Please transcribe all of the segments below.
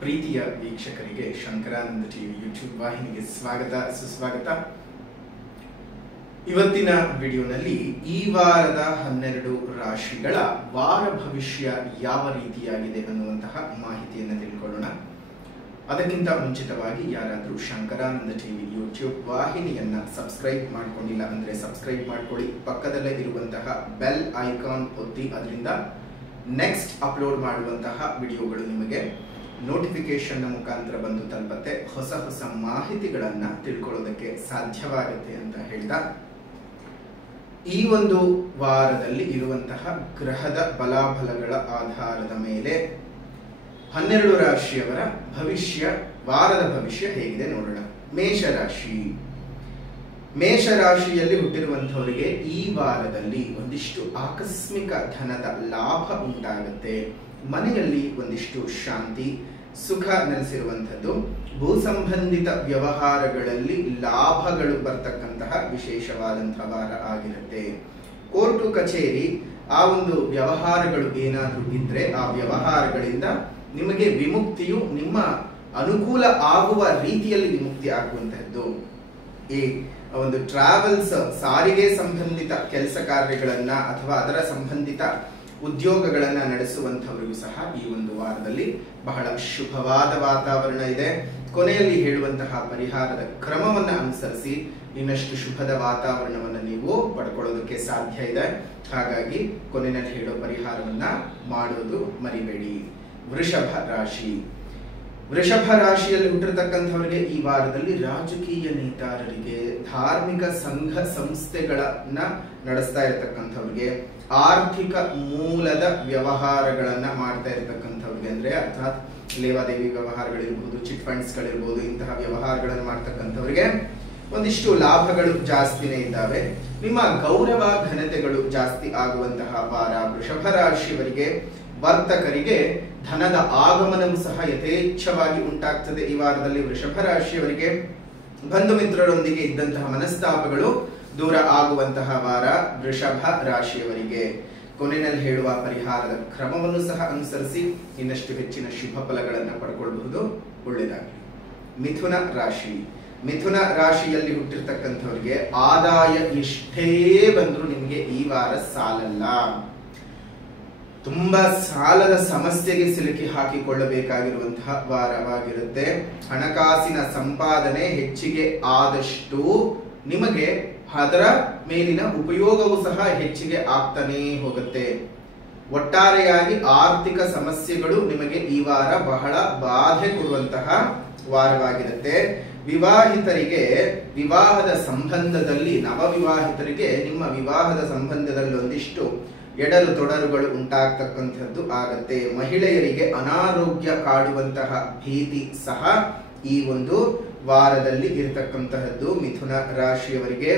ಪ್ರೀತಿಯ ವೀಕ್ಷಕರಿಗೆ Shankaranand TV YouTube ವಾಹಿನಿಗೆ ಸ್ವಾಗತ ಸುಸ್ವಾಗತ. ಇವತ್ತಿನ ವಿಡಿಯೋನಲ್ಲಿ ಈ ವಾರದ 12 ರಾಶಿಗಳ ವಾರ ಭವಿಷ್ಯ ಯಾವ ರೀತಿಯಾಗಿದೆ ಅನ್ನುವಂತಹ ಮಾಹಿತಿಯನ್ನು ತಿಳ್ಕೊಳ್ಳೋಣ. ಅದಕ್ಕಿಂತ ಮುಂಚಿತವಾಗಿ ಯಾರಾದರೂ ಶಂಕರಾನಂದ ಟಿವಿ ಯೂಟ್ಯೂಬ್ ವಾಹಿನಿಯನ್ನ ಸಬ್ಸ್ಕ್ರೈಬ್ ಮಾಡ್ಕೊಂಡಿಲ್ಲ ಅಂದ್ರೆ ಸಬ್ಸ್ಕ್ರೈಬ್ ಮಾಡ್ಕೊಳ್ಳಿ. ಪಕ್ಕದಲ್ಲೇ ಇರುವಂತಹ ಬೆಲ್ ಐಕಾನ್ ಒತ್ತಿ, ಅದರಿಂದ ನೆಕ್ಸ್ಟ್ ಅಪ್ಲೋಡ್ ಮಾಡುವಂತಹ ವಿಡಿಯೋಗಳು ನಿಮಗೆ ನೋಟಿಫಿಕೇಶನ್ ಮುಖಾಂತರ ಬಂದು ತಲುಪತ್ತೆ. ಹೊಸ ಹೊಸ ಮಾಹಿತಿಗಳನ್ನ ತಿಳ್ಕೊಳ್ಳೋದಕ್ಕೆ ಸಾಧ್ಯವಾಗುತ್ತೆ ಅಂತ ಹೇಳ್ತಾ, ಈ ಒಂದು ವಾರದಲ್ಲಿ ಇರುವಂತಹ ಗ್ರಹದ ಬಲಾಬಲಗಳ ಆಧಾರದ ಮೇಲೆ 12 ರಾಶಿಯವರ ವಾರದ ಭವಿಷ್ಯ ಹೇಗಿದೆ ನೋಡೋಣ. ಮೇಷರಾಶಿಯಲ್ಲಿ ಹುಟ್ಟಿರುವಂತವರಿಗೆ ಈ ವಾರದಲ್ಲಿ ಒಂದಿಷ್ಟು ಆಕಸ್ಮಿಕ ಧನದ ಲಾಭ ಉಂಟಾಗುತ್ತೆ. ಮನೆಯಲ್ಲಿ ಒಂದಿಷ್ಟು ಶಾಂತಿ ಸುಖ ನೆಲೆಸಿರುವಂಥದ್ದು. ಭೂ ಸಂಬಂಧಿತ ವ್ಯವಹಾರಗಳಲ್ಲಿ ಲಾಭಗಳು ಬರ್ತಕ್ಕಂತಹ ವಿಶೇಷವಾದಂತಹ ವಾರ ಆಗಿರುತ್ತೆ. ಕೋರ್ಟು ಕಚೇರಿ ಆ ಒಂದು ವ್ಯವಹಾರಗಳು ಏನಾದರೂ ಇದ್ರೆ ಆ ವ್ಯವಹಾರಗಳಿಂದ ನಿಮಗೆ ವಿಮುಕ್ತಿಯು ನಿಮ್ಮ ಅನುಕೂಲ ಆಗುವ ರೀತಿಯಲ್ಲಿ ವಿಮುಕ್ತಿ ಆಗುವಂತಹದ್ದು. ಈ ಒಂದು ಟ್ರಾವೆಲ್ಸ್ ಸಾರಿಗೆ ಸಂಬಂಧಿತ ಕೆಲಸ ಕಾರ್ಯಗಳನ್ನ ಅಥವಾ ಅದರ ಸಂಬಂಧಿತ ಉದ್ಯೋಗಗಳನ್ನ ನಡೆಸುವಂತವರಿಗೂ ಸಹ ಈ ಒಂದು ವಾರದಲ್ಲಿ ಬಹಳ ಶುಭವಾದ ವಾತಾವರಣ ಇದೆ. ಕೊನೆಯಲ್ಲಿ ಹೇಳುವಂತಹ ಪರಿಹಾರದ ಕ್ರಮವನ್ನ ಅನುಸರಿಸಿ ಇನ್ನಷ್ಟು ಶುಭದ ವಾತಾವರಣವನ್ನ ನೀವು ಪಡ್ಕೊಳ್ಳೋದಕ್ಕೆ ಸಾಧ್ಯ ಇದೆ. ಹಾಗಾಗಿ ಕೊನೆಯಲ್ಲಿ ಹೇಳೋ ಪರಿಹಾರವನ್ನ ಮಾಡೋದು ಮರಿಬೇಡಿ. ವೃಷಭ ರಾಶಿಯಲ್ಲಿ ಹುಟ್ಟಿರ್ತಕ್ಕಂಥವರಿಗೆ ಈ ವಾರದಲ್ಲಿ ರಾಜಕೀಯ ನೇತಾರರಿಗೆ, ಧಾರ್ಮಿಕ ಸಂಘ ಸಂಸ್ಥೆಗಳನ್ನ ನಡೆಸ್ತಾ ಇರತಕ್ಕಂಥವ್ರಿಗೆ, ಆರ್ಥಿಕ ಮೂಲದ ವ್ಯವಹಾರಗಳನ್ನ ಮಾಡ್ತಾ ಇರತಕ್ಕಂಥವ್ರಿಗೆ, ಅಂದ್ರೆ ಅರ್ಥಾತ್ ಲೇವಾದೇವಿ ವ್ಯವಹಾರಗಳಿರ್ಬಹುದು, ಚಿಟ್ ಫಂಡ್ಸ್ ಗಳಿರ್ಬಹುದು, ಇಂತಹ ವ್ಯವಹಾರಗಳನ್ನು ಮಾಡ್ತಕ್ಕಂಥವ್ರಿಗೆ ಒಂದಿಷ್ಟು ಲಾಭಗಳು ಜಾಸ್ತಿನೇ ಇದ್ದಾವೆ. ನಿಮ್ಮ ಗೌರವ ಘನತೆಗಳು ಜಾಸ್ತಿ ಆಗುವಂತಹ ವಾರ. ವೃಷಭ ರಾಶಿಯವರಿಗೆ ವರ್ತಕರಿಗೆ ಧನದ ಆಗಮನವೂ ಸಹ ಯಥೇಚ್ಛವಾಗಿ ಉಂಟಾಗ್ತದೆ. ಈ ವಾರದಲ್ಲಿ ವೃಷಭ ರಾಶಿಯವರಿಗೆ ಬಂಧು ಮಿತ್ರರೊಂದಿಗೆ ಇದ್ದಂತಹ ಮನಸ್ತಾಪಗಳು ದೂರ ಆಗುವಂತಹ ವಾರ ವೃಷಭ ರಾಶಿಯವರಿಗೆ. ಕೊನೆಯಲ್ಲಿ ಹೇಳುವ ಪರಿಹಾರದ ಕ್ರಮವನ್ನು ಸಹ ಅನುಸರಿಸಿ ಇನ್ನಷ್ಟು ಹೆಚ್ಚಿನ ಶುಭ ಫಲಗಳನ್ನು ಪಡ್ಕೊಳ್ಳಬಹುದು. ಒಳ್ಳೆಯದಾಗಲಿ. ಮಿಥುನ ರಾಶಿಯಲ್ಲಿ ಹುಟ್ಟಿರ್ತಕ್ಕಂಥವರಿಗೆ ಆದಾಯ ಎಷ್ಟೇ ಬಂದರೂ ನಿಮಗೆ ಈ ವಾರ ಸಾಲಲ್ಲ. ತುಂಬಾ ಸಾಲದ ಸಮಸ್ಯೆಗೆ ಸಿಲುಕಿ ಹಾಕಿಕೊಳ್ಳಬೇಕಾಗಿರುವಂತಹ ವಾರವಾಗಿರುತ್ತೆ. ಹಣಕಾಸಿನ ಸಂಪಾದನೆ ಹೆಚ್ಚಿಗೆ ಆದಷ್ಟು ನಿಮಗೆ ಅದರ ಮೇಲಿನ ಉಪಯೋಗವೂ ಸಹ ಹೆಚ್ಚಿಗೆ ಆಗ್ತಾನೇ ಹೋಗುತ್ತೆ. ಒಟ್ಟಾರೆಯಾಗಿ ಆರ್ಥಿಕ ಸಮಸ್ಯೆಗಳು ನಿಮಗೆ ಈ ವಾರ ಬಹಳ ಬಾಧೆ ಕೊಡುವಂತಹ ವಾರವಾಗಿರುತ್ತೆ. ವಿವಾಹಿತರಿಗೆ ವಿವಾಹದ ಸಂಬಂಧದಲ್ಲಿ, ನವವಿವಾಹಿತರಿಗೆ ನಿಮ್ಮ ವಿವಾಹದ ಸಂಬಂಧದಲ್ಲಿ ಒಂದಿಷ್ಟು ಎಡರು ತೊಡರುಗಳು ಉಂಟಾಗ್ತಕ್ಕಂಥದ್ದು ಆಗತ್ತೆ. ಮಹಿಳೆಯರಿಗೆ ಅನಾರೋಗ್ಯ ಕಾಡುವಂತಹ ಭೀತಿ ಸಹ ಈ ಒಂದು ವಾರದಲ್ಲಿ ಇರತಕ್ಕಂತಹದ್ದು. ಮಿಥುನ ರಾಶಿಯವರಿಗೆ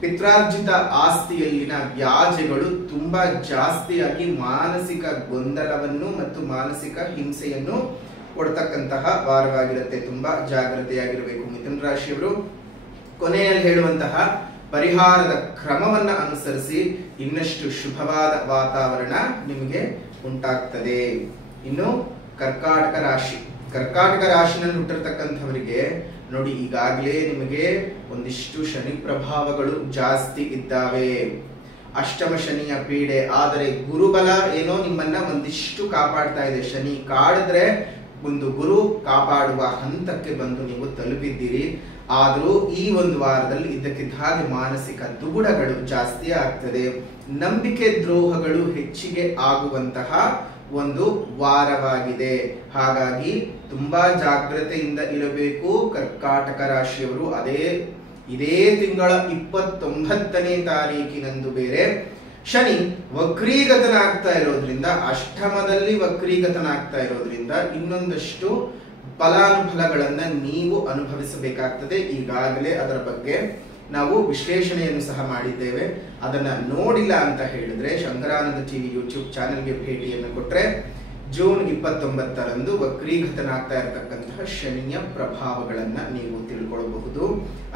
ಪಿತ್ರಾರ್ಜಿತ ಆಸ್ತಿಯಲ್ಲಿನ ವ್ಯಾಜ್ಯಗಳು ತುಂಬಾ ಜಾಸ್ತಿಯಾಗಿ ಮಾನಸಿಕ ಗೊಂದಲವನ್ನು ಮತ್ತು ಮಾನಸಿಕ ಹಿಂಸೆಯನ್ನು ಕೊಡ್ತಕ್ಕಂತಹ ವಾರವಾಗಿರುತ್ತೆ. ತುಂಬಾ ಜಾಗ್ರತೆಯಾಗಿರಬೇಕು ಮಿಥುನ ರಾಶಿಯವರು. ಕೊನೆಯಲ್ಲಿ ಹೇಳುವಂತಹ ಪರಿಹಾರದ ಕ್ರಮವನ್ನ ಅನುಸರಿಸಿ ಇನ್ನಷ್ಟು ಶುಭವಾದ ವಾತಾವರಣ ನಿಮಗೆ ಉಂಟಾಗ್ತದೆ. ಇನ್ನು ಕರ್ಕಾಟಕ ರಾಶಿನಲ್ಲಿ ಹುಟ್ಟಿರ್ತಕ್ಕಂಥವರಿಗೆ ನೋಡಿ, ಈಗಾಗಲೇ ನಿಮಗೆ ಒಂದಿಷ್ಟು ಶನಿ ಪ್ರಭಾವಗಳು ಜಾಸ್ತಿ ಇದ್ದಾವೆ. ಅಷ್ಟಮ ಶನಿಯ ಪೀಡೆ. ಆದರೆ ಗುರುಬಲ ಏನೋ ನಿಮ್ಮನ್ನ ಒಂದಿಷ್ಟು ಕಾಪಾಡ್ತಾ ಇದೆ. ಶನಿ ಕಾಡಿದ್ರೆ ಒಂದು ಗುರು ಕಾಪಾಡುವ ಹಂತಕ್ಕೆ ಬಂದು ನೀವು ತಲುಪಿದ್ದೀರಿ. ಆದರೂ ಈ ಒಂದು ವಾರದಲ್ಲಿ ಇದ್ದಕ್ಕಿದ್ದ ಹಾಗೆ ಮಾನಸಿಕ ದುಗುಡಗಳು ಜಾಸ್ತಿ ಆಗ್ತದೆ. ನಂಬಿಕೆ ದ್ರೋಹಗಳು ಹೆಚ್ಚಿಗೆ ಆಗುವಂತಹ ಒಂದು ವಾರವಾಗಿದೆ. ಹಾಗಾಗಿ ತುಂಬಾ ಜಾಗ್ರತೆಯಿಂದ ಇರಬೇಕು ಕರ್ಕಾಟಕ ರಾಶಿಯವರು. ಇದೇ ತಿಂಗಳ 29ನೇ ತಾರೀಕಿನಂದು ಬೇರೆ ಶನಿ ವಕ್ರೀಗತನಾಗ್ತಾ ಇರೋದ್ರಿಂದ, ಅಷ್ಟಮದಲ್ಲಿ ವಕ್ರೀಗತನಾಗ್ತಾ ಇರೋದ್ರಿಂದ ಇನ್ನೊಂದಷ್ಟು ಫಲಾನುಫಲಗಳನ್ನ ನೀವು ಅನುಭವಿಸಬೇಕಾಗ್ತದೆ. ಈಗಾಗಲೇ ಅದರ ಬಗ್ಗೆ ನಾವು ವಿಶ್ಲೇಷಣೆಯನ್ನು ಸಹ ಮಾಡಿದ್ದೇವೆ. ಅದನ್ನ ನೋಡಿಲ್ಲ ಅಂತ ಹೇಳಿದ್ರೆ ಶಂಕರಾನಂದ ಟಿವಿ ಯೂಟ್ಯೂಬ್ ಚಾನೆಲ್ಗೆ ಭೇಟಿಯನ್ನು ಕೊಟ್ರೆ ಜೂನ್ 29ರಂದು ವಕ್ರೀಗತನಾಗ್ತಾ ಇರತಕ್ಕಂತಹ ಶನಿಯ ಪ್ರಭಾವಗಳನ್ನ ನೀವು ತಿಳ್ಕೊಳ್ಳಬಹುದು.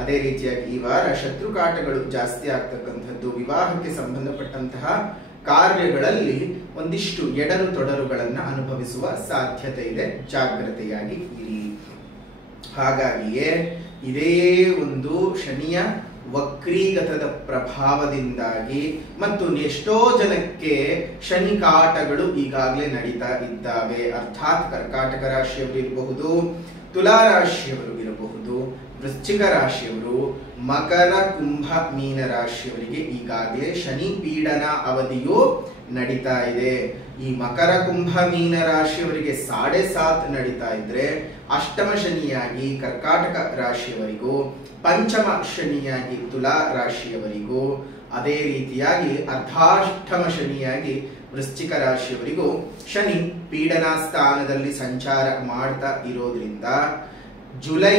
ಅದೇ ರೀತಿಯಾಗಿ ಈ ವಾರ ಶತ್ರುಕಾಟಗಳು ಜಾಸ್ತಿ ಆಗ್ತಕ್ಕಂಥದ್ದು, ವಿವಾಹಕ್ಕೆ ಸಂಬಂಧಪಟ್ಟಂತಹ ಕಾರ್ಯಗಳಲ್ಲಿ ಒಂದಿಷ್ಟು ಎಡರು ತೊಡರುಗಳನ್ನು ಅನುಭವಿಸುವ ಸಾಧ್ಯತೆ ಇದೆ, ಜಾಗ್ರತೆಯಾಗಿ ಇರಿ. ಹಾಗಾಗಿಯೇ ಇದೇ ಒಂದು ಶನಿಯ ವಕ್ರೀಗತದ ಪ್ರಭಾವದಿಂದಾಗಿ ಮತ್ತು ಎಷ್ಟೋ ಜನಕ್ಕೆ ಶನಿ ಕಾಟಗಳು ಈಗಾಗಲೇ ನಡೀತಾ ಇದ್ದಾವೆ. ಅರ್ಥಾತ್ ಕರ್ಕಾಟಕ ರಾಶಿಯವರು ಇರಬಹುದು, ತುಲಾ ರಾಶಿಯವರು ಇರಬಹುದು, ವೃಶ್ಚಿಕ ರಾಶಿಯವರು, ಮಕರ ಕುಂಭ ಮೀನ ರಾಶಿಯವರಿಗೆ ಈಗಾಗಲೇ ಶನಿ ಪೀಡನ ಅವಧಿಯು ನಡೀತಾ ಇದೆ. ಈ ಮಕರ ಕುಂಭ ಮೀನ ರಾಶಿಯವರಿಗೆ 7.5 ನಡೀತಾ ಇದ್ರೆ, ಅಷ್ಟಮ ಶನಿಯಾಗಿ ಕರ್ಕಾಟಕ ರಾಶಿಯವರಿಗೂ, ಪಂಚಮ ಶನಿಯಾಗಿ ತುಲಾ ರಾಶಿಯವರಿಗೂ, ಅದೇ ರೀತಿಯಾಗಿ ಅರ್ಧಾಷ್ಟಮ ಶನಿಯಾಗಿ ವೃಶ್ಚಿಕ ರಾಶಿಯವರಿಗೂ ಶನಿ ಪೀಡನಾ ಸ್ಥಾನದಲ್ಲಿ ಸಂಚಾರ ಮಾಡ್ತಾ ಇರೋದ್ರಿಂದ ಜುಲೈ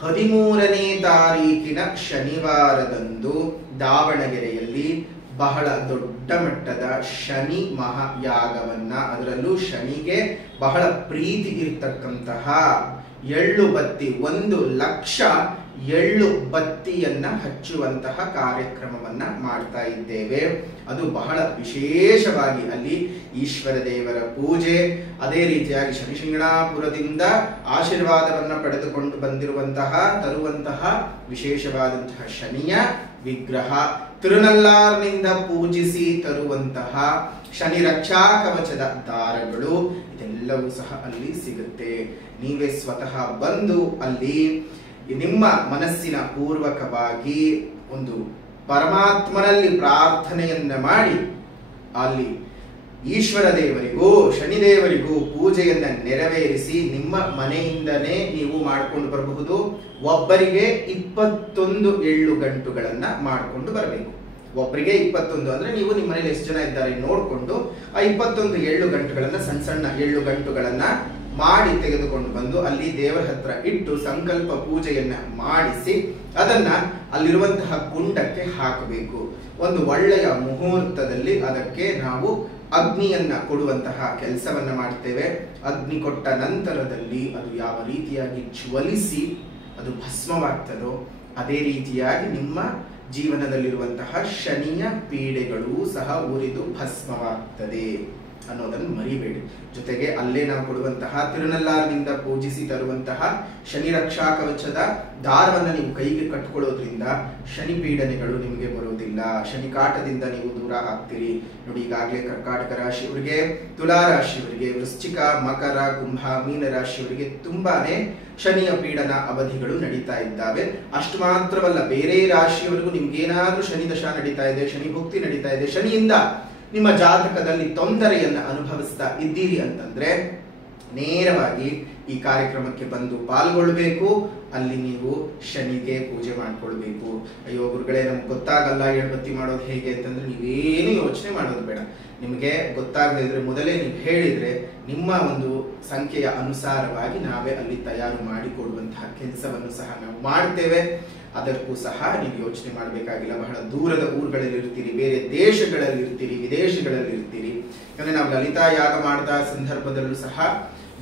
13ನೇ ತಾರೀಕಿನ ಶನಿವಾರದಂದು ದಾವಣಗೆರೆಯಲ್ಲಿ ಬಹಳ ದೊಡ್ಡ ಮಟ್ಟದ ಶನಿ ಮಹಾಯಾಗವನ್ನ, ಅದರಲ್ಲೂ ಶನಿಗೆ ಬಹಳ ಪ್ರೀತಿ ಇರತಕ್ಕಂತಹ ಎಳ್ಳು ಬತ್ತಿ 1 ಲಕ್ಷ ಎಳ್ಳು ಬತ್ತಿಯನ್ನ ಹಚ್ಚುವಂತಹ ಕಾರ್ಯಕ್ರಮವನ್ನ ಮಾಡ್ತಾ ಇದ್ದೇವೆ. ಅದು ಬಹಳ ವಿಶೇಷವಾಗಿ ಅಲ್ಲಿ ಈಶ್ವರ ದೇವರ ಪೂಜೆ, ಅದೇ ರೀತಿಯಾಗಿ ಶನಿಶಿಂಗಣಾಪುರದಿಂದ ಆಶೀರ್ವಾದವನ್ನ ಪಡೆದುಕೊಂಡು ತರುವಂತಹ ವಿಶೇಷವಾದಂತಹ ಶನಿಯ ವಿಗ್ರಹ, ತಿರುನಲ್ಲಾರ್ನಿಂದ ಪೂಜಿಸಿ ತರುವಂತಹ ಶನಿ ರಕ್ಷಾ ಕವಚದ ದಾರಗಳು, ಇದೆಲ್ಲವೂ ಸಹ ಅಲ್ಲಿ ಸಿಗುತ್ತೆ. ನೀವೇ ಸ್ವತಃ ಬಂದು ಅಲ್ಲಿ ನಿಮ್ಮ ಮನಸ್ಸಿನ ಪೂರ್ವಕವಾಗಿ ಒಂದು ಪರಮಾತ್ಮನಲ್ಲಿ ಪ್ರಾರ್ಥನೆಯನ್ನ ಮಾಡಿ ಅಲ್ಲಿ ಈಶ್ವರ ದೇವರಿಗೂ ಶನಿದೇವರಿಗೂ ಪೂಜೆಯನ್ನ ನೆರವೇರಿಸಿ ನಿಮ್ಮ ಮನೆಯಿಂದನೇ ನೀವು ಮಾಡಿಕೊಂಡು ಬರಬಹುದು. ಒಬ್ಬರಿಗೆ 21 ಎಳ್ಳು ಗಂಟುಗಳನ್ನ ಮಾಡಿಕೊಂಡು ಬರಬೇಕು. ಒಬ್ಬರಿಗೆ 21 ಅಂದ್ರೆ ನೀವು ನಿಮ್ಮ ಮನೇಲಿ ಎಷ್ಟು ಜನ ಇದ್ದಾರೆ ನೋಡ್ಕೊಂಡು ಆ 21 ಎಳ್ಳು ಗಂಟುಗಳನ್ನ, ಸಣ್ಣ ಸಣ್ಣ ಎಳ್ಳು ಗಂಟುಗಳನ್ನ ಮಾಡಿ ತೆಗೆದುಕೊಂಡು ಬಂದು ಅಲ್ಲಿ ದೇವರ ಹತ್ರ ಇಟ್ಟು ಸಂಕಲ್ಪ ಪೂಜೆಯನ್ನ ಮಾಡಿಸಿ ಅದನ್ನ ಅಲ್ಲಿರುವಂತಹ ಕುಂಡಕ್ಕೆ ಹಾಕಬೇಕು. ಒಂದು ಒಳ್ಳೆಯ ಮುಹೂರ್ತದಲ್ಲಿ ಅದಕ್ಕೆ ನಾವು ಅಗ್ನಿಯನ್ನ ಕೊಡುವಂತಹ ಕೆಲಸವನ್ನ ಮಾಡ್ತೇವೆ. ಅಗ್ನಿ ಕೊಟ್ಟ ನಂತರದಲ್ಲಿ ಅದು ಯಾವ ರೀತಿಯಾಗಿ ಜ್ವಲಿಸಿ ಅದು ಭಸ್ಮವಾಗ್ತದೋ ಅದೇ ರೀತಿಯಾಗಿ ನಿಮ್ಮ ಜೀವನದಲ್ಲಿರುವಂತಹ ಶನಿಯ ಪೀಡೆಗಳು ಸಹ ಉರಿದು ಭಸ್ಮವಾಗ್ತದೆ ಅನ್ನೋದನ್ನು ಮರಿಬೇಡಿ. ಜೊತೆಗೆ ಅಲ್ಲೇ ನಾವು ಕೊಡುವಂತಹ ತಿರುನಲ್ಲಾರ್ನಿಂದ ಪೂಜಿಸಿ ತರುವಂತಹ ಶನಿ ರಕ್ಷಾ ಕವಚದ ದಾರವನ್ನು ನೀವು ಕೈಗೆ ಕಟ್ಟಿಕೊಳ್ಳೋದ್ರಿಂದ ಶನಿ ಪೀಡನೆಗಳು ನಿಮಗೆ ಬರೋದಿಲ್ಲ, ಶನಿ ಕಾಟದಿಂದ ನೀವು ದೂರ ಆಗ್ತೀರಿ. ನೋಡಿ, ಈಗಾಗಲೇ ಕರ್ಕಾಟಕ ರಾಶಿಯವರಿಗೆ, ತುಲಾ ರಾಶಿಯವರಿಗೆ, ವೃಶ್ಚಿಕ, ಮಕರ, ಕುಂಭ, ಮೀನ ರಾಶಿಯವರಿಗೆ ತುಂಬಾನೇ ಶನಿಯ ಪೀಡನ ಅವಧಿಗಳು ನಡೀತಾ ಇದ್ದಾವೆ. ಅಷ್ಟು ಮಾತ್ರವಲ್ಲ, ಬೇರೆ ರಾಶಿಯವರಿಗೂ ನಿಮ್ಗೇನಾದ್ರೂ ಶನಿ ದಶಾ ನಡೀತಾ ಇದೆ, ಶನಿ ಭುಕ್ತಿ ನಡೀತಾ ಇದೆ, ಶನಿಯಿಂದ ನಿಮ್ಮ ಜಾತಕದಲ್ಲಿ ತೊಂದರೆಯನ್ನು ಅನುಭವಿಸ್ತಾ ಇದ್ದೀರಿ ಅಂತಂದ್ರೆ ನೇರವಾಗಿ ಈ ಕಾರ್ಯಕ್ರಮಕ್ಕೆ ಬಂದು ಪಾಲ್ಗೊಳ್ಬೇಕು. ಅಲ್ಲಿ ನೀವು ಶನಿಗೆ ಪೂಜೆ ಮಾಡ್ಕೊಳ್ಬೇಕು. ಅಯ್ಯೋ ಗುರುಗಳೇ, ನಮ್ಗೆ ಗೊತ್ತಾಗಲ್ಲ ಎಳ್ಬತ್ತಿ ಮಾಡೋದು ಹೇಗೆ ಅಂತಂದ್ರೆ ನೀವೇನು ಯೋಚನೆ ಮಾಡೋದು ಬೇಡ. ನಿಮಗೆ ಗೊತ್ತಾಗದೇ ಇದ್ರೆ ಮೊದಲೇ ನೀವು ಹೇಳಿದ್ರೆ ನಿಮ್ಮ ಒಂದು ಸಂಖ್ಯೆಯ ಅನುಸಾರವಾಗಿ ನಾವೇ ಅಲ್ಲಿ ತಯಾರು ಮಾಡಿಕೊಡುವಂತಹ ಕೆಲಸವನ್ನು ಸಹ ನಾವು ಮಾಡ್ತೇವೆ. ಅದಕ್ಕೂ ಸಹ ನೀವು ಯೋಚನೆ ಮಾಡಬೇಕಾಗಿಲ್ಲ. ಬಹಳ ದೂರದ ಊರುಗಳಲ್ಲಿ ಇರ್ತೀರಿ, ಬೇರೆ ದೇಶಗಳಲ್ಲಿ ಇರ್ತೀರಿ, ವಿದೇಶಗಳಲ್ಲಿ ಇರ್ತೀರಿ. ಯಾಕಂದ್ರೆ ನಾವು ಲಲಿತಾ ಯಾಗ ಮಾಡಿದ ಸಂದರ್ಭದಲ್ಲೂ ಸಹ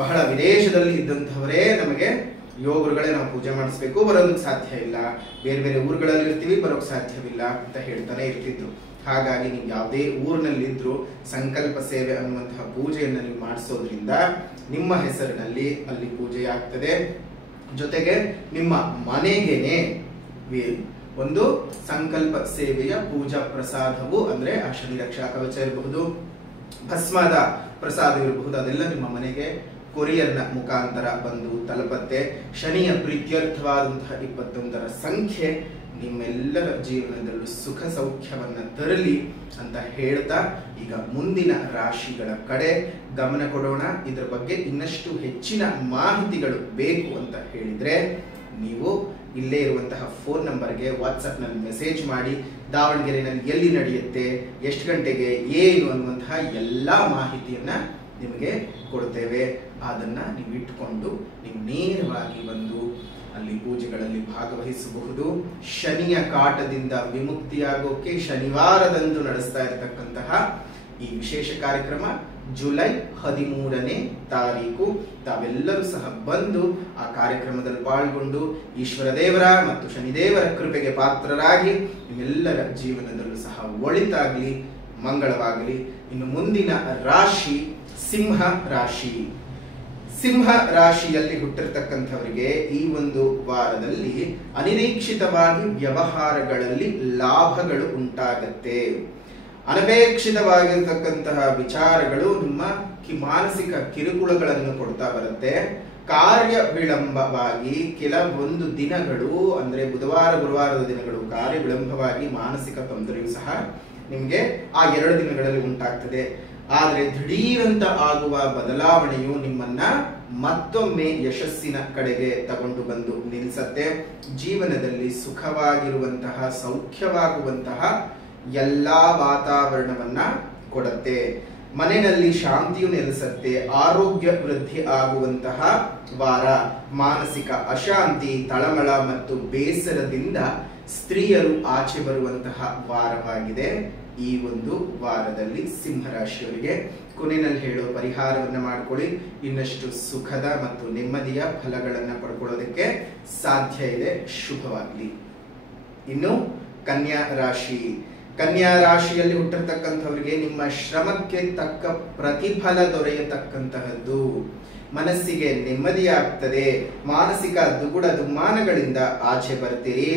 ಬಹಳ ವಿದೇಶದಲ್ಲಿ ಇದ್ದಂಥವರೇ ನಮಗೆ ಯೋಗುರುಗಳೇ ನಾವು ಪೂಜೆ ಮಾಡಿಸ್ಬೇಕು, ಬರೋದಕ್ಕೆ ಸಾಧ್ಯ ಇಲ್ಲ, ಬೇರೆ ಬೇರೆ ಊರುಗಳಲ್ಲಿ ಇರ್ತೀವಿ, ಬರೋಕ್ ಸಾಧ್ಯವಿಲ್ಲ ಅಂತ ಹೇಳ್ತಾನೆ ಇರ್ತಿದ್ರು. ಹಾಗಾಗಿ ನೀವು ಯಾವುದೇ ಊರಿನಲ್ಲಿದ್ರು ಸಂಕಲ್ಪ ಸೇವೆ ಅನ್ನುವಂತಹ ಪೂಜೆಯನ್ನು ನೀವು ಮಾಡಿಸೋದ್ರಿಂದ ನಿಮ್ಮ ಹೆಸರಿನಲ್ಲಿ ಅಲ್ಲಿ ಪೂಜೆ ಆಗ್ತದೆ. ಜೊತೆಗೆ ನಿಮ್ಮ ಮನೆಗೇನೆ ಒಂದು ಸಂಕಲ್ಪ ಸೇವೆಯ ಪೂಜಾ ಪ್ರಸಾದವು, ಅಂದ್ರೆ ಆ ಶನಿ ರಕ್ಷಾ ಕವಚ ಇರಬಹುದು, ಭಸ್ಮದ ಪ್ರಸಾದ ಇರಬಹುದು, ಅದೆಲ್ಲ ನಿಮ್ಮ ಮನೆಗೆ ಕೊರಿಯರ್ನ ಮುಖಾಂತರ ಬಂದು ತಲುಪತ್ತೆ. ಶನಿಯ ಪ್ರೀತ್ಯರ್ಥವಾದಂತಹ 21ರ ಸಂಖ್ಯೆ ನಿಮ್ಮೆಲ್ಲರ ಜೀವನದಲ್ಲೂ ಸುಖ ಸೌಖ್ಯವನ್ನ ತರಲಿ ಅಂತ ಹೇಳ್ತಾ ಈಗ ಮುಂದಿನ ರಾಶಿಗಳ ಕಡೆ ಗಮನ ಕೊಡೋಣ. ಇದರ ಬಗ್ಗೆ ಇನ್ನಷ್ಟು ಹೆಚ್ಚಿನ ಮಾಹಿತಿಗಳು ಬೇಕು ಅಂತ ಹೇಳಿದ್ರೆ ನೀವು ಇಲ್ಲೇ ಇರುವಂತಹ ಫೋನ್ ನಂಬರ್ಗೆ ವಾಟ್ಸಪ್ ನಲ್ಲಿ ಮೆಸೇಜ್ ಮಾಡಿ, ದಾವಣಗೆರೆನಲ್ಲಿ ಎಲ್ಲಿ ನಡೆಯುತ್ತೆ, ಎಷ್ಟು ಗಂಟೆಗೆ, ಏನು ಅನ್ನುವಂತಹ ಎಲ್ಲಾ ಮಾಹಿತಿಯನ್ನ ನಿಮಗೆ ಕೊಡ್ತೇವೆ. ಅದನ್ನ ನೀವು ಇಟ್ಕೊಂಡು ನೀವು ನೇರವಾಗಿ ಬಂದು ಅಲ್ಲಿ ಪೂಜೆಗಳಲ್ಲಿ ಭಾಗವಹಿಸಬಹುದು. ಶನಿಯ ಕಾಟದಿಂದ ವಿಮುಕ್ತಿಯಾಗೋಕೆ ಶನಿವಾರದಂದು ನಡೆಸ್ತಾ ಇರತಕ್ಕಂತಹ ಈ ವಿಶೇಷ ಕಾರ್ಯಕ್ರಮ ಜುಲೈ 13ನೇ ತಾರೀಕು. ತಾವೆಲ್ಲರೂ ಸಹ ಬಂದು ಆ ಕಾರ್ಯಕ್ರಮದಲ್ಲಿ ಪಾಲ್ಗೊಂಡು ಈಶ್ವರ ದೇವರ ಮತ್ತು ಶನಿದೇವರ ಕೃಪೆಗೆ ಪಾತ್ರರಾಗಿ ನಿಮ್ಮೆಲ್ಲರ ಜೀವನದಲ್ಲೂ ಸಹ ಒಳಿತಾಗ್ಲಿ, ಮಂಗಳವಾಗಲಿ ಇನ್ನು ಮುಂದಿನ ರಾಶಿ ಸಿಂಹ ರಾಶಿ. ಸಿಂಹ ರಾಶಿಯಲ್ಲಿ ಹುಟ್ಟಿರ್ತಕ್ಕಂಥವರಿಗೆ ಈ ಒಂದು ವಾರದಲ್ಲಿ ಅನಿರೀಕ್ಷಿತವಾಗಿ ವ್ಯವಹಾರಗಳಲ್ಲಿ ಲಾಭಗಳು ಉಂಟಾಗತ್ತೆ. ಅನಪೇಕ್ಷಿತವಾಗಿರ್ತಕ್ಕಂತಹ ವಿಚಾರಗಳು ನಿಮ್ಮ ಮಾನಸಿಕ ಕಿರುಕುಳಗಳನ್ನು ಕೊಡ್ತಾ ಬರುತ್ತೆ. ಕಾರ್ಯ ವಿಳಂಬವಾಗಿ ಕೆಲವೊಂದು ದಿನಗಳು ಅಂದ್ರೆ ಬುಧವಾರ ಗುರುವಾರದ ದಿನಗಳು ಕಾರ್ಯ ವಿಳಂಬವಾಗಿ ಮಾನಸಿಕ ತೊಂದರೆಯೂ ಸಹ ನಿಮ್ಗೆ ಆ 2 ದಿನಗಳಲ್ಲಿ ಉಂಟಾಗ್ತದೆ. ಆದ್ರೆ ದಿಢೀರಂತ ಆಗುವ ಬದಲಾವಣೆಯು ನಿಮ್ಮನ್ನ ಮತ್ತೊಮ್ಮೆ ಯಶಸ್ಸಿನ ಕಡೆಗೆ ತಗೊಂಡು ಬಂದು ನಿಲ್ಲಿಸತ್ತೆ. ಜೀವನದಲ್ಲಿ ಸುಖವಾಗಿರುವಂತಹ ಸೌಖ್ಯವಾಗುವಂತಹ ಎಲ್ಲಾ ವಾತಾವರಣವನ್ನ ಕೊಡುತ್ತೆ. ಮನೆಯಲ್ಲಿ ಶಾಂತಿಯು ನೆಲೆಸತ್ತೆ. ಆರೋಗ್ಯ ವೃದ್ಧಿ ಆಗುವಂತಹ ವಾರ. ಮಾನಸಿಕ ಅಶಾಂತಿ, ತಳಮಳ ಮತ್ತು ಬೇಸರದಿಂದ ಸ್ತ್ರೀಯರು ಆಚೆ ಬರುವಂತಹ ವಾರವಾಗಿದೆ ಈ ಒಂದು ವಾರದಲ್ಲಿ ಸಿಂಹರಾಶಿಯವರಿಗೆ. ಕೊನೆಯಲ್ಲಿ ಹೇಳೋ ಪರಿಹಾರವನ್ನ ಮಾಡ್ಕೊಳ್ಳಿ, ಇನ್ನಷ್ಟು ಸುಖದ ಮತ್ತು ನೆಮ್ಮದಿಯ ಫಲಗಳನ್ನ ಪಡ್ಕೊಳ್ಳೋದಕ್ಕೆ ಸಾಧ್ಯ ಇದೆ. ಶುಭವಾಗಲಿ. ಇನ್ನು ಕನ್ಯಾ ರಾಶಿ. ಕನ್ಯಾ ರಾಶಿಯಲ್ಲಿ ಹುಟ್ಟಿರ್ತಕ್ಕಂಥವರಿಗೆ ನಿಮ್ಮ ಶ್ರಮಕ್ಕೆ ತಕ್ಕ ಪ್ರತಿಫಲ ದೊರೆಯತಕ್ಕಂತಹದ್ದು. ಮನಸ್ಸಿಗೆ ನೆಮ್ಮದಿಯಾಗ್ತದೆ. ಮಾನಸಿಕ ದುಗುಡ ದುಮ್ಮಾನಗಳಿಂದ ಆಚೆ ಬರ್ತೀರಿ.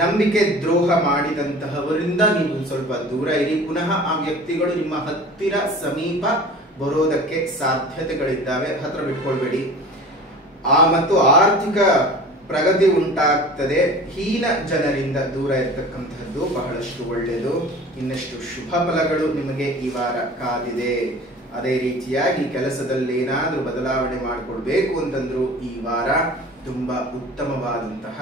ನಂಬಿಕೆ ದ್ರೋಹ ಮಾಡಿದಂತಹವರಿಂದ ನೀವು ಸ್ವಲ್ಪ ದೂರ ಇರಿ. ಪುನಃ ಆ ವ್ಯಕ್ತಿಗಳು ನಿಮ್ಮ ಹತ್ತಿರ ಸಮೀಪ ಬರೋದಕ್ಕೆ ಸಾಧ್ಯತೆಗಳಿದ್ದಾವೆ, ಹತ್ರ ಬಿಟ್ಕೊಳ್ಬೇಡಿ. ಮತ್ತು ಆರ್ಥಿಕ ಪ್ರಗತಿ ಉಂಟಾಗ್ತದೆ. ಹೀನ ಜನರಿಂದ ದೂರ ಇರತಕ್ಕಂತಹದ್ದು ಬಹಳಷ್ಟು ಒಳ್ಳೆಯದು. ಇನ್ನಷ್ಟು ಶುಭ ಫಲಗಳು ನಿಮಗೆ ಈ ವಾರ ಕಾದಿದೆ. ಅದೇ ರೀತಿಯಾಗಿ ಕೆಲಸದಲ್ಲಿ ಏನಾದ್ರೂ ಬದಲಾವಣೆ ಮಾಡಿಕೊಳ್ಬೇಕು ಅಂತಂದ್ರು ಈ ವಾರ ತುಂಬಾ ಉತ್ತಮವಾದಂತಹ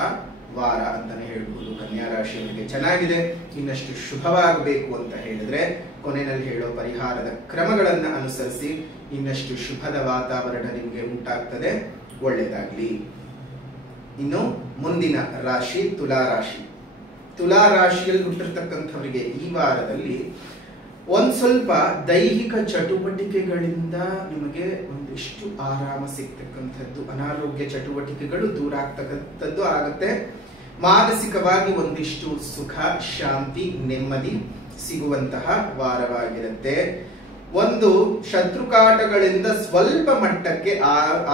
ವಾರ ಅಂತಾನೆ ಹೇಳ್ಬೋದು. ಕನ್ಯಾ ರಾಶಿಯವರಿಗೆ ಚೆನ್ನಾಗಿದೆ. ಇನ್ನಷ್ಟು ಶುಭವಾಗಬೇಕು ಅಂತ ಹೇಳಿದ್ರೆ ಕೊನೆಯಲ್ಲಿ ಹೇಳೋ ಪರಿಹಾರದ ಕ್ರಮಗಳನ್ನ ಅನುಸರಿಸಿ ಇನ್ನಷ್ಟು ಶುಭದ ವಾತಾವರಣ ನಿಮಗೆ ಉಂಟಾಗ್ತದೆ. ಒಳ್ಳೆಯದಾಗ್ಲಿ. ಇನ್ನು ಮುಂದಿನ ರಾಶಿ ತುಲಾ ರಾಶಿ. ತುಲಾ ರಾಶಿಯಲ್ಲಿ ಹುಟ್ಟಿರ್ತಕ್ಕಂಥವರಿಗೆ ಈ ವಾರದಲ್ಲಿ ಒಂದ್ ಸ್ವಲ್ಪ ದೈಹಿಕ ಚಟುವಟಿಕೆಗಳಿಂದ ನಿಮಗೆ ಒಂದಿಷ್ಟು ಆರಾಮ ಸಿಗ್ತಕ್ಕಂಥದ್ದು, ಅನಾರೋಗ್ಯ ಚಟುವಟಿಕೆಗಳು ದೂರ ಆಗ್ತಕ್ಕಂಥದ್ದು ಆಗುತ್ತೆ. ಮಾನಸಿಕವಾಗಿ ಒಂದಿಷ್ಟು ಸುಖ, ಶಾಂತಿ, ನೆಮ್ಮದಿ ಸಿಗುವಂತಹ ವಾರವಾಗಿರುತ್ತೆ. ಒಂದು ಶತ್ರುಕಾಟಗಳಿಂದ ಸ್ವಲ್ಪ ಮಟ್ಟಕ್ಕೆ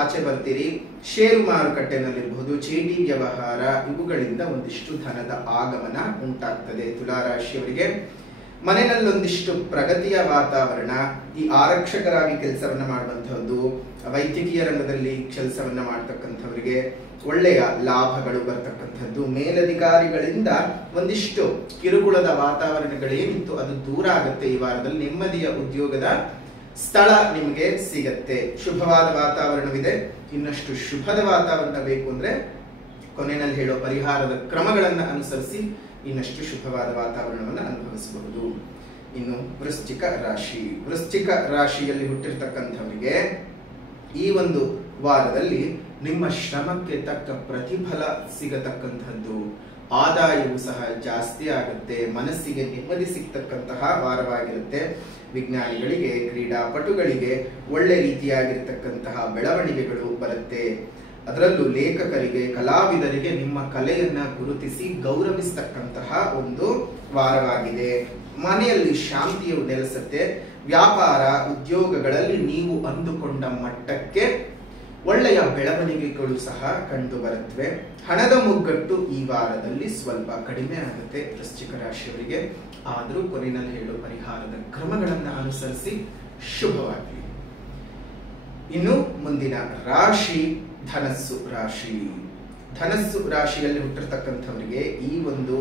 ಆಚೆ ಬರ್ತೀರಿ. ಷೇರು ಮಾರುಕಟ್ಟೆನಲ್ಲಿರಬಹುದು, ಚೀಟಿ ವ್ಯವಹಾರ, ಇವುಗಳಿಂದ ಒಂದಿಷ್ಟು ಧನದ ಆಗಮನ ಉಂಟಾಗ್ತದೆ ತುಲಾರಾಶಿಯವರಿಗೆ. ಮನೆಯಲ್ಲೊಂದಿಷ್ಟು ಪ್ರಗತಿಯ ವಾತಾವರಣ. ಈ ಆರಕ್ಷಕರಾಗಿ ಕೆಲಸವನ್ನ ಮಾಡುವಂತಹದ್ದು, ವೈದ್ಯಕೀಯ ರಂಗದಲ್ಲಿ ಕೆಲಸವನ್ನ ಮಾಡ್ತಕ್ಕಂಥವರಿಗೆ ಒಳ್ಳೆಯ ಲಾಭಗಳು ಬರ್ತಕ್ಕಂಥದ್ದು. ಮೇಲಧಿಕಾರಿಗಳಿಂದ ಒಂದಿಷ್ಟು ಕಿರುಕುಳದ ವಾತಾವರಣಗಳೇನಿತ್ತು ಅದು ದೂರ ಆಗುತ್ತೆ ಈ ವಾರದಲ್ಲಿ. ನೆಮ್ಮದಿಯ ಉದ್ಯೋಗದ ಸ್ಥಳ ನಿಮಗೆ ಸಿಗತ್ತೆ. ಶುಭವಾದ ವಾತಾವರಣವಿದೆ. ಇನ್ನಷ್ಟು ಶುಭದ ವಾತಾವರಣ ಬೇಕು ಅಂದ್ರೆ ಕೊನೆಯಲ್ಲಿ ಹೇಳೋ ಪರಿಹಾರದ ಕ್ರಮಗಳನ್ನ ಅನುಸರಿಸಿ ಇನ್ನಷ್ಟು ಶುಭವಾದ ವಾತಾವರಣವನ್ನು ಅನುಭವಿಸಬಹುದು. ಇನ್ನು ವೃಶ್ಚಿಕ ರಾಶಿ. ವೃಶ್ಚಿಕ ರಾಶಿಯಲ್ಲಿ ಹುಟ್ಟಿರ್ತಕ್ಕಂಥವರಿಗೆ ಈ ಒಂದು ವಾರದಲ್ಲಿ ನಿಮ್ಮ ಶ್ರಮಕ್ಕೆ ತಕ್ಕ ಪ್ರತಿಫಲ ಸಿಗತಕ್ಕಂಥದ್ದು. ಆದಾಯವು ಸಹ ಜಾಸ್ತಿ ಆಗುತ್ತೆ. ಮನಸ್ಸಿಗೆ ನೆಮ್ಮದಿ ಸಿಗ್ತಕ್ಕಂತಹ ವಾರವಾಗಿರುತ್ತೆ. ವಿಜ್ಞಾನಿಗಳಿಗೆ, ಕ್ರೀಡಾಪಟುಗಳಿಗೆ ಒಳ್ಳೆ ರೀತಿಯಾಗಿರ್ತಕ್ಕಂತಹ ಬೆಳವಣಿಗೆಗಳು ಬರುತ್ತೆ. ಅದರಲ್ಲೂ ಲೇಖಕರಿಗೆ, ಕಲಾವಿದರಿಗೆ ನಿಮ್ಮ ಕಲೆಯನ್ನ ಗುರುತಿಸಿ ಗೌರವಿಸ್ತಕ್ಕಂತಹ ಒಂದು ವಾರವಾಗಿದೆ. ಮನೆಯಲ್ಲಿ ಶಾಂತಿಯು ನೆಲೆಸುತ್ತೆ. ವ್ಯಾಪಾರ ಉದ್ಯೋಗಗಳಲ್ಲಿ ನೀವು ಅಂದುಕೊಂಡ ಮಟ್ಟಕ್ಕೆ ಒಳ್ಳೆಯ ಬೆಳವಣಿಗೆಗಳು ಸಹ ಕಂಡು ಬರುತ್ತವೆ. ಹಣದ ಮುಗ್ಗಟ್ಟು ಈ ವಾರದಲ್ಲಿ ಸ್ವಲ್ಪ ಕಡಿಮೆ ಆಗುತ್ತೆ ವೃಶ್ಚಿಕ ರಾಶಿಯವರಿಗೆ. ಆದರೂ ಕೊನೆಯಲ್ಲಿ ಹೇಳೋ ಪರಿಹಾರದ ಕ್ರಮಗಳನ್ನು ಅನುಸರಿಸಿ ಶುಭವಾಗಲಿ. ಇನ್ನು ಮುಂದಿನ ರಾಶಿ ಧನಸ್ಸು ರಾಶಿ. ಧನಸ್ಸು ರಾಶಿಯಲ್ಲಿ ಹುಟ್ಟಿರ್ತಕ್ಕಂಥವರಿಗೆ ಈ ಒಂದು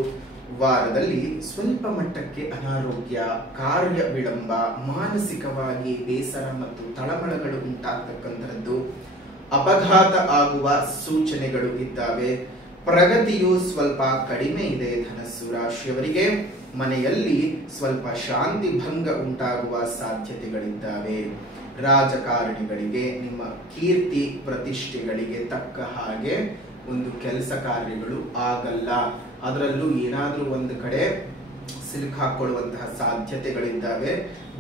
ವಾರದಲ್ಲಿ ಸ್ವಲ್ಪ ಮಟ್ಟಕ್ಕೆ ಅನಾರೋಗ್ಯ, ಕಾರ್ಯ ವಿಳಂಬ, ಮಾನಸಿಕವಾಗಿ ಬೇಸರ ಮತ್ತು ತಳಮಳಗಳು ಉಂಟಾಗ್ತಕ್ಕಂಥದ್ದು, ಅಪಘಾತ ಆಗುವ ಸೂಚನೆಗಳು ಇದ್ದಾವೆ. ಪ್ರಗತಿಯು ಸ್ವಲ್ಪ ಕಡಿಮೆ ಇದೆ ಧನಸ್ಸು ರಾಶಿಯವರಿಗೆ. ಮನೆಯಲ್ಲಿ ಸ್ವಲ್ಪ ಶಾಂತಿ ಭಂಗ ಉಂಟಾಗುವ ಸಾಧ್ಯತೆಗಳಿದ್ದಾವೆ. ರಾಜಕಾರಣಿಗಳಿಗೆ ನಿಮ್ಮ ಕೀರ್ತಿ ಪ್ರತಿಷ್ಠೆಗಳಿಗೆ ತಕ್ಕ ಹಾಗೆ ಒಂದು ಕೆಲಸ ಕಾರ್ಯಗಳು ಆಗಲ್ಲ. ಅದರಲ್ಲೂ ಏನಾದ್ರೂ ಒಂದು ಕಡೆ ಸಿಲುಕಾಕೊಳ್ಳುವಂತಹ ಸಾಧ್ಯತೆಗಳಿದ್ದಾವೆ.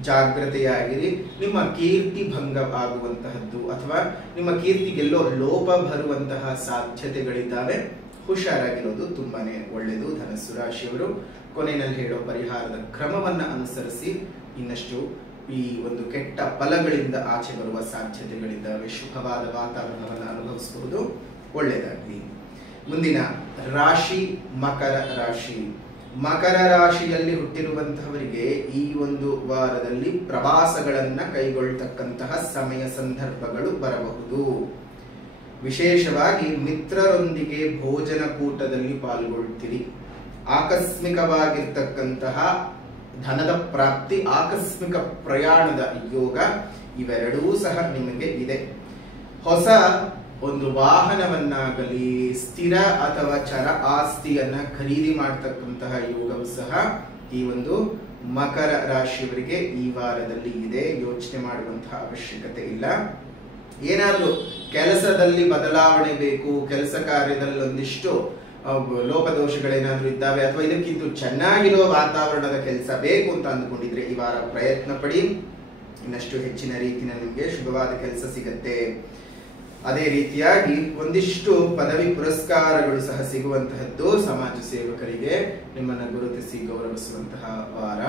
ಜಾಗ್ರತೆಯಾಗಿರಿ. ನಿಮ್ಮ ಕೀರ್ತಿ ಭಂಗ ಆಗುವಂತಹದ್ದು ಅಥವಾ ನಿಮ್ಮ ಕೀರ್ತಿಗೆಲ್ಲೋ ಲೋಪ ಬರುವಂತಹ ಸಾಧ್ಯತೆಗಳಿದ್ದಾವೆ. ಹುಷಾರಾಗಿರೋದು ತುಂಬಾನೇ ಒಳ್ಳೆಯದು ಧನಸ್ಸು ರಾಶಿಯವರು. ಕೊನೆಯಲ್ಲಿ ಹೇಳೋ ಪರಿಹಾರದ ಕ್ರಮವನ್ನ ಅನುಸರಿಸಿ ಇನ್ನಷ್ಟು ಈ ಒಂದು ಕೆಟ್ಟ ಫಲಗಳಿಂದ ಆಚೆ ಬರುವ ಸಾಧ್ಯತೆಗಳಿದ್ದಾವೆ. ಶುಭವಾದ ವಾತಾವರಣವನ್ನು ಅನುಭವಿಸಬಹುದು. ಒಳ್ಳೆಯದಾಗಲಿ. ಮುಂದಿನ ರಾಶಿ ಮಕರ ರಾಶಿ. ಮಕರ ರಾಶಿಯಲ್ಲಿ ಹುಟ್ಟಿರುವಂತಹವರಿಗೆ ಈ ಒಂದು ವಾರದಲ್ಲಿ ಪ್ರವಾಸಗಳನ್ನ ಕೈಗೊಳ್ಳತಕ್ಕಂತಹ ಸಮಯ ಸಂದರ್ಭಗಳು ಬರಬಹುದು. ವಿಶೇಷವಾಗಿ ಮಿತ್ರರೊಂದಿಗೆ ಭೋಜನ ಕೂಟದಲ್ಲಿ ಪಾಲ್ಗೊಳ್ತೀರಿ. ಆಕಸ್ಮಿಕವಾಗಿರ್ತಕ್ಕಂತಹ ಧನದ ಪ್ರಾಪ್ತಿ, ಆಕಸ್ಮಿಕ ಪ್ರಯಾಣದ ಯೋಗ ಇವೆರಡೂ ಸಹ ನಿಮಗೆ ಇದೆ. ಹೊಸ ಒಂದು ವಾಹನವನ್ನಾಗಲಿ ಸ್ಥಿರ ಅಥವಾ ಚರ ಆಸ್ತಿಯನ್ನ ಖರೀದಿ ಮಾಡತಕ್ಕಂತಹ ಯೋಗವು ಸಹ ಈ ಒಂದು ಮಕರ ರಾಶಿಯವರಿಗೆ ಈ ವಾರದಲ್ಲಿ ಇದೆ. ಯೋಚನೆ ಮಾಡುವಂತಹ ಅವಶ್ಯಕತೆ ಇಲ್ಲ. ಏನಾದ್ರೂ ಕೆಲಸದಲ್ಲಿ ಬದಲಾವಣೆ ಬೇಕು, ಕೆಲಸ ಕಾರ್ಯದಲ್ಲಿ ಒಂದಿಷ್ಟು ಲೋಪದೋಷಗಳೇನಾದ್ರೂ ಇದ್ದಾವೆ ಅಥವಾ ಇದಕ್ಕಿಂತ ಚೆನ್ನಾಗಿರೋ ವಾತಾವರಣದ ಕೆಲಸ ಬೇಕು ಅಂತ ಅಂದ್ಕೊಂಡಿದ್ರೆ ಈ ವಾರ ಪ್ರಯತ್ನ ಪಡಿ. ಇನ್ನಷ್ಟು ಹೆಚ್ಚಿನ ರೀತಿಯಲ್ಲಿ ನಿಮಗೆ ಶುಭವಾದ ಕೆಲಸ ಸಿಗತ್ತೆ. ಅದೇ ರೀತಿಯಾಗಿ ಒಂದಿಷ್ಟು ಪದವಿ ಪುರಸ್ಕಾರಗಳು ಸಹ ಸಿಗುವಂತಹದ್ದು ಸಮಾಜ ಸೇವಕರಿಗೆ ನಿಮ್ಮನ್ನು ಗುರುತಿಸಿ ಗೌರವಿಸುವಂತಹ ವಾರ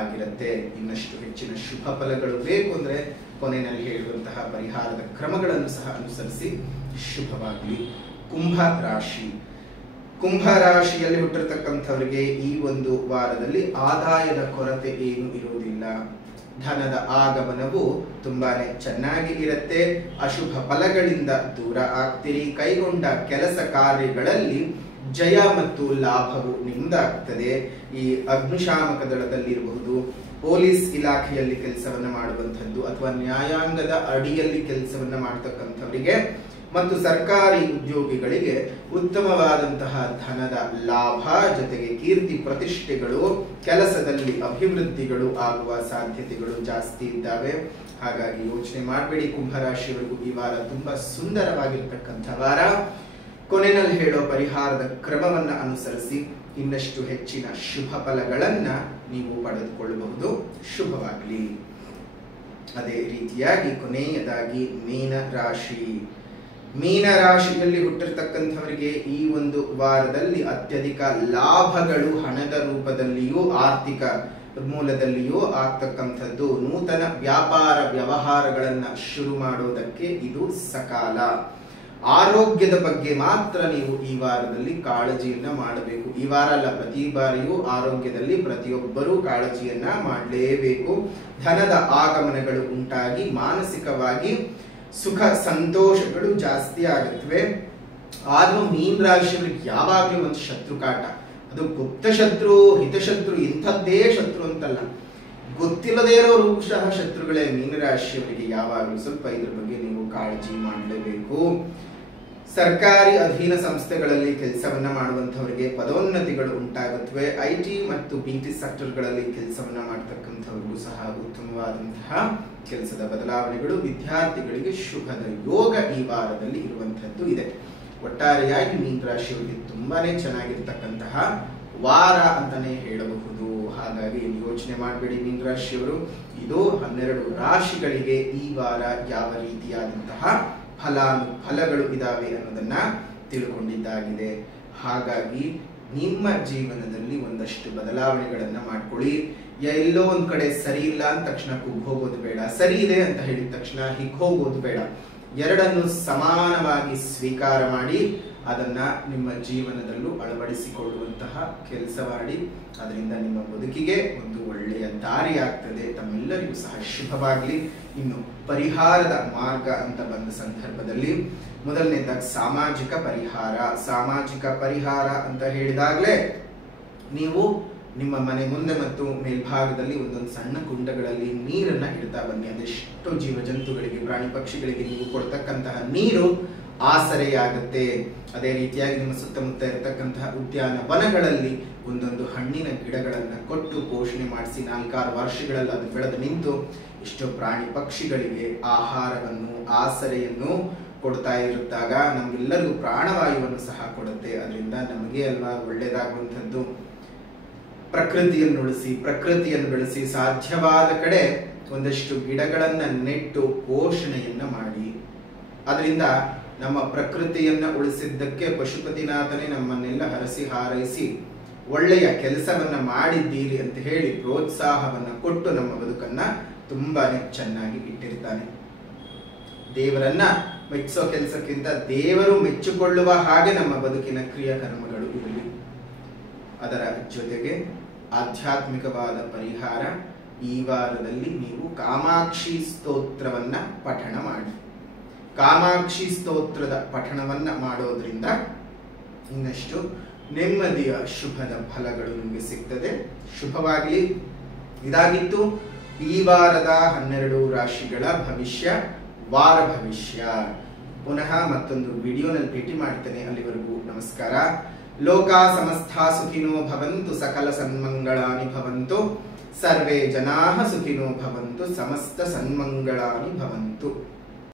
ಆಗಿರುತ್ತೆ. ಇನ್ನಷ್ಟು ಹೆಚ್ಚಿನ ಶುಭ ಫಲಗಳು ಬೇಕು ಅಂದ್ರೆ ಕೊನೆಯಲ್ಲಿ ಹೇಳುವಂತಹ ಪರಿಹಾರದ ಕ್ರಮಗಳನ್ನು ಸಹ ಅನುಸರಿಸಿ. ಶುಭವಾಗಲಿ. ಕುಂಭ ರಾಶಿ. ಕುಂಭ ರಾಶಿಯಲ್ಲಿ ಹುಟ್ಟಿರ್ತಕ್ಕಂಥವರಿಗೆ ಈ ಒಂದು ವಾರದಲ್ಲಿ ಆದಾಯದ ಕೊರತೆ ಏನು ಇರುವುದಿಲ್ಲ. ಧನದ ಆಗಮನವು ತುಂಬಾನೇ ಚೆನ್ನಾಗಿ ಇರುತ್ತೆ. ಅಶುಭ ಫಲಗಳಿಂದ ದೂರ ಆಗ್ತೀರಿ. ಕೈಗೊಂಡ ಕೆಲಸ ಕಾರ್ಯಗಳಲ್ಲಿ ಜಯ ಮತ್ತು ಲಾಭವು ನಿಮ್ದಾಗ್ತದೆ. ಈ ಅಗ್ನಿಶಾಮಕ ದಳದಲ್ಲಿರಬಹುದು, ಪೊಲೀಸ್ ಇಲಾಖೆಯಲ್ಲಿ ಕೆಲಸವನ್ನ ಮಾಡುವಂತಹದ್ದು ಅಥವಾ ನ್ಯಾಯಾಂಗದ ಅಡಿಯಲ್ಲಿ ಕೆಲಸವನ್ನ ಮಾಡತಕ್ಕಂಥವರಿಗೆ ಮತ್ತು ಸರ್ಕಾರಿ ಉದ್ಯೋಗಿಗಳಿಗೆ ಉತ್ತಮವಾದಂತಹ ಧನದ ಲಾಭ ಜೊತೆಗೆ ಕೀರ್ತಿ ಪ್ರತಿಷ್ಠೆಗಳು, ಕೆಲಸದಲ್ಲಿ ಅಭಿವೃದ್ಧಿಗಳು ಆಗುವ ಸಾಧ್ಯತೆಗಳು ಜಾಸ್ತಿ ಇದ್ದಾವೆ. ಹಾಗಾಗಿ ಯೋಚನೆ ಮಾಡಬೇಡಿ. ಕುಂಭರಾಶಿಯವರಿಗೂ ಈ ವಾರ ತುಂಬಾ ಸುಂದರವಾಗಿರ್ತಕ್ಕಂಥ ವಾರ. ಕೊನೆಯಲ್ಲಿ ಹೇಳೋ ಪರಿಹಾರದ ಕ್ರಮವನ್ನ ಅನುಸರಿಸಿ ಇನ್ನಷ್ಟು ಹೆಚ್ಚಿನ ಶುಭ ಫಲಗಳನ್ನ ನೀವು ಪಡೆದುಕೊಳ್ಳಬಹುದು. ಶುಭವಾಗಲಿ. ಅದೇ ರೀತಿಯಾಗಿ ಕೊನೆಯದಾಗಿ ಮೀನ ರಾಶಿ. ಮೀನ ರಾಶಿಯಲ್ಲಿ ಹುಟ್ಟಿರ್ತಕ್ಕಂಥವರಿಗೆ ಈ ಒಂದು ವಾರದಲ್ಲಿ ಅತ್ಯಧಿಕ ಲಾಭಗಳು ಹಣದ ರೂಪದಲ್ಲಿಯೂ ಆರ್ಥಿಕ ಮೂಲದಲ್ಲಿಯೂ ಆಗ್ತಕ್ಕಂಥದ್ದು. ನೂತನ ವ್ಯಾಪಾರ ವ್ಯವಹಾರಗಳನ್ನ ಶುರು ಮಾಡೋದಕ್ಕೆ ಇದು ಸಕಾಲ. ಆರೋಗ್ಯದ ಬಗ್ಗೆ ಮಾತ್ರ ನೀವು ಈ ವಾರದಲ್ಲಿ ಕಾಳಜಿಯನ್ನ ಮಾಡಬೇಕು. ಈ ವಾರ ಅಲ್ಲ, ಪ್ರತಿ ಬಾರಿಯೂ ಆರೋಗ್ಯದಲ್ಲಿ ಪ್ರತಿಯೊಬ್ಬರೂ ಕಾಳಜಿಯನ್ನ ಮಾಡಲೇಬೇಕು. ಧನದ ಆಗಮನಗಳು ಉಂಟಾಗಿ ಮಾನಸಿಕವಾಗಿ ಸುಖ ಸಂತೋಷಗಳು ಜಾಸ್ತಿ ಆಗುತ್ತವೆ. ಆದ್ರೂ ಮೀನ ರಾಶಿಯವರಿಗೆ ಯಾವಾಗ್ಲೂ ಒಂದು ಶತ್ರು ಕಾಟ. ಅದು ಗುಪ್ತ ಶತ್ರು, ಹಿತಶತ್ರು, ಇಂಥದ್ದೇ ಶತ್ರು ಅಂತಲ್ಲ, ಗೊತ್ತಿಲ್ಲದೇ ಇರೋರು ಸಹ ಶತ್ರುಗಳೇ ಮೀನರಾಶಿಯವರಿಗೆ. ಯಾವಾಗಲೂ ಸ್ವಲ್ಪ ಇದ್ರ ಬಗ್ಗೆ ನೀವು ಕಾಳಜಿ ಮಾಡಲೇಬೇಕು. ಸರ್ಕಾರಿ ಅಧೀನ ಸಂಸ್ಥೆಗಳಲ್ಲಿ ಕೆಲಸವನ್ನ ಮಾಡುವಂತವರಿಗೆ ಪದೋನ್ನತಿಗಳು ಉಂಟಾಗುತ್ತವೆ. ಐಟಿ ಮತ್ತು ಬಿಟಿ ಸೆಕ್ಟರ್ಗಳಲ್ಲಿ ಕೆಲಸವನ್ನ ಮಾಡತಕ್ಕಂಥವ್ರಿಗೂ ಸಹ ಉತ್ತಮವಾದಂತಹ ಕೆಲಸದ ಬದಲಾವಣೆಗಳು. ವಿದ್ಯಾರ್ಥಿಗಳಿಗೆ ಶುಭದ ಯೋಗ ಈ ವಾರದಲ್ಲಿ ಇರುವಂತಹದ್ದು ಇದೆ. ಒಟ್ಟಾರೆಯಾಗಿ ಮೀನ ರಾಶಿಯವರಿಗೆ ತುಂಬಾನೇ ಚೆನ್ನಾಗಿರ್ತಕ್ಕಂತಹ ವಾರ ಅಂತಾನೆ ಹೇಳಬಹುದು. ಹಾಗಾಗಿ ಯೋಚನೆ ಮಾಡಬೇಡಿ ಮೀನ ರಾಶಿಯವರು. ಇದು 12 ರಾಶಿಗಳಿಗೆ ಈ ವಾರ ಯಾವ ರೀತಿಯಾದಂತಹ ಫಲಗಳು ಇದಾವೆ ಅನ್ನೋದನ್ನ ತಿಳ್ಕೊಂಡಿದ್ದಾಗಿದೆ. ಹಾಗಾಗಿ ನಿಮ್ಮ ಜೀವನದಲ್ಲಿ ಒಂದಷ್ಟು ಬದಲಾವಣೆಗಳನ್ನ ಮಾಡ್ಕೊಳ್ಳಿ. ಎಲ್ಲೋ ಒಂದ್ ಕಡೆ ಸರಿ ಇಲ್ಲ ಅಂದ ತಕ್ಷಣ ಹೋಗೋದು ಬೇಡ, ಸರಿ ಇದೆ ಅಂತ ಹೇಳಿದ ತಕ್ಷಣ ಹೀಗೆ ಹೋಗೋದು ಬೇಡ. ಎರಡನ್ನು ಸಮಾನವಾಗಿ ಸ್ವೀಕಾರ ಮಾಡಿ ಅದನ್ನ ನಿಮ್ಮ ಜೀವನದಲ್ಲೂ ಅಳವಡಿಸಿಕೊಳ್ಳುವಂತಹ ಕೆಲಸ ಮಾಡಿ. ಅದರಿಂದ ನಿಮ್ಮ ಬದುಕಿಗೆ ಒಂದು ಒಳ್ಳೆಯ ದಾರಿ ಆಗ್ತದೆ. ತಮ್ಮೆಲ್ಲರಿಗೂ ಸಹ ಶುಭವಾಗಲಿ. ಇನ್ನು ಪರಿಹಾರದ ಮಾರ್ಗ ಅಂತ ಬಂದ ಸಂದರ್ಭದಲ್ಲಿ ಮೊದಲನೇದಾಗಿ ಸಾಮಾಜಿಕ ಪರಿಹಾರ. ಸಾಮಾಜಿಕ ಪರಿಹಾರ ಅಂತ ಹೇಳಿದಾಗಲೇ ನೀವು ನಿಮ್ಮ ಮನೆ ಮುಂದೆ ಮತ್ತು ಮೇಲ್ಭಾಗದಲ್ಲಿ ಒಂದೊಂದು ಸಣ್ಣ ಕುಂಡಗಳಲ್ಲಿ ನೀರನ್ನ ಇಡ್ತಾ ಬನ್ನಿ. ಅದೆಷ್ಟೋ ಜೀವ ಜಂತುಗಳಿಗೆ, ಪ್ರಾಣಿ ಪಕ್ಷಿಗಳಿಗೆ ನೀವು ಕೊಡ್ತಕ್ಕಂತಹ ನೀರು ಆಸರೆಯಾಗುತ್ತೆ. ಅದೇ ರೀತಿಯಾಗಿ ನಿಮ್ಮ ಸುತ್ತಮುತ್ತ ಇರತಕ್ಕಂತಹ ಉದ್ಯಾನವನಗಳಲ್ಲಿ ಒಂದೊಂದು ಹಣ್ಣಿನ ಗಿಡಗಳನ್ನ ಕೊಟ್ಟು ಪೋಷಣೆ ಮಾಡಿಸಿ 4-6 ವರ್ಷಗಳಲ್ಲಿ ಅದು ಬೆಳೆದು ನಿಂತು ಎಷ್ಟೋ ಪ್ರಾಣಿ ಪಕ್ಷಿಗಳಿಗೆ ಆಹಾರವನ್ನು, ಆಸರೆಯನ್ನು ಕೊಡ್ತಾ ಇರುತ್ತಾಗ ನಮ್ಗೆಲ್ಲರಿಗೂ ಪ್ರಾಣವಾಯುವನ್ನು ಸಹ ಕೊಡುತ್ತೆ. ಅದರಿಂದ ನಮಗೆ ಅಲ್ವಾ ಒಳ್ಳೇದಾಗುವಂಥದ್ದು. ಪ್ರಕೃತಿಯನ್ನು ಉಳಿಸಿ, ಪ್ರಕೃತಿಯನ್ನು ಬೆಳೆಸಿ, ಸಾಧ್ಯವಾದ ಕಡೆ ಒಂದಷ್ಟು ಗಿಡಗಳನ್ನ ನೆಟ್ಟು ಪೋಷಣೆಯನ್ನ ಮಾಡಿ. ಅದರಿಂದ ನಮ್ಮ ಪ್ರಕೃತಿಯನ್ನ ಉಳಿಸಿದ್ದಕ್ಕೆ ಪಶುಪತಿನಾಥನೇ ನಮ್ಮನ್ನೆಲ್ಲ ಹರಸಿ ಹಾರೈಸಿ ಒಳ್ಳೆಯ ಕೆಲಸವನ್ನ ಮಾಡಿದ್ದೀರಿ ಅಂತ ಹೇಳಿ ಪ್ರೋತ್ಸಾಹವನ್ನ ಕೊಟ್ಟು ನಮ್ಮ ಬದುಕನ್ನ ತುಂಬಾನೇ ಚೆನ್ನಾಗಿ ಇಟ್ಟಿರ್ತಾನೆ. ದೇವರನ್ನ ಮೆಚ್ಚಿಸೋ ಕೆಲಸಕ್ಕಿಂತ ದೇವರು ಮೆಚ್ಚಿಕೊಳ್ಳುವ ಹಾಗೆ ನಮ್ಮ ಬದುಕಿನ ಕ್ರಿಯಾಕರ್ಮಗಳು ಇರಲಿ. ಅದರ ಜೊತೆಗೆ ಆಧ್ಯಾತ್ಮಿಕವಾದ ಪರಿಹಾರ, ಈ ವಾರದಲ್ಲಿ ನೀವು ಕಾಮಾಕ್ಷಿ ಸ್ತೋತ್ರವನ್ನ ಪಠಣ ಮಾಡಿ. ಕಾಮಾಕ್ಷಿ ಸ್ತೋತ್ರದ ಪಠಣವನ್ನ ಮಾಡೋದ್ರಿಂದ ಇನ್ನಷ್ಟು ನೆಮ್ಮದಿಯ ಶುಭದ ಫಲಗಳು ನಿಮಗೆ ಸಿಗ್ತದೆ. ಶುಭವಾಗಲಿ. ಇದಾಗಿತ್ತು ಈ ವಾರದ 12 ರಾಶಿಗಳ ಭವಿಷ್ಯ, ವಾರ ಭವಿಷ್ಯ. ಪುನಃ ಮತ್ತೊಂದು ವಿಡಿಯೋನಲ್ಲಿ ಭೇಟಿ ಮಾಡ್ತೇನೆ. ಅಲ್ಲಿವರೆಗೂ ನಮಸ್ಕಾರ. ಲೋಕಾ ಸಮಸ್ತಾ ಸುಖಿನೋ ಭವಂತು, ಸಕಲ ಸನ್ಮಂಗಳಾನಿ ಭವಂತು, ಸರ್ವೇ ಜನಾಃ ಸುಖಿನೋ ಭವಂತು, ಸಮಸ್ತ ಸನ್ಮಂಗಳಾನಿ ಭವಂತು.